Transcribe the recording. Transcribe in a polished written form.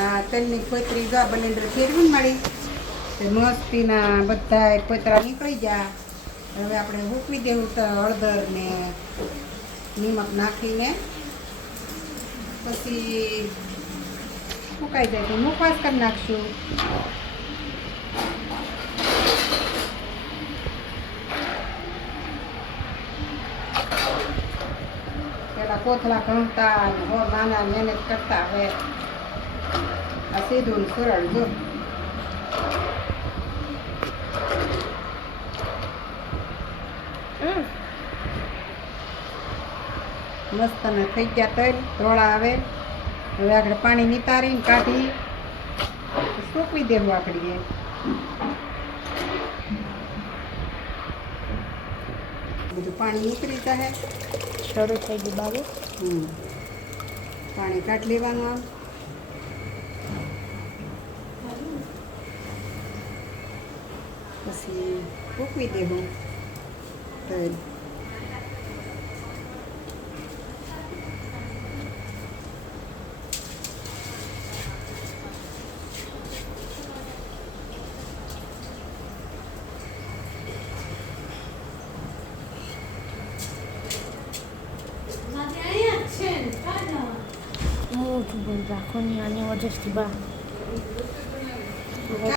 આ તલની કોતરી જો બ્લેન્ડર ફેરવી મળી તે મસ્તીના બધા કોતરા નીકળી ગયા. હવે આપણે મૂકવી દેવું તો હળદર ને નિમક નાખીને પછી સુકાઈ જાય તો મુખવાસ કરી નાખશું. પેલા કોથળા ઘણતા અને નાના મહેનત કરતા હવે આ સીધું ને સરળ જો. મસ્ત ને થઈ ગયા તલ ધોળા આવે. હવે આપણે પાણી નિતારીને કાઢી સૂકવી દેવું. આપણે બધું પાણી નીકળી જાય. શરૂ થઈ ગયું બાબુ. પાણી કાઢી લેવાનું. પછી સૂકવી દેવું તલ. Muito bom, já com a minha hoje estiver.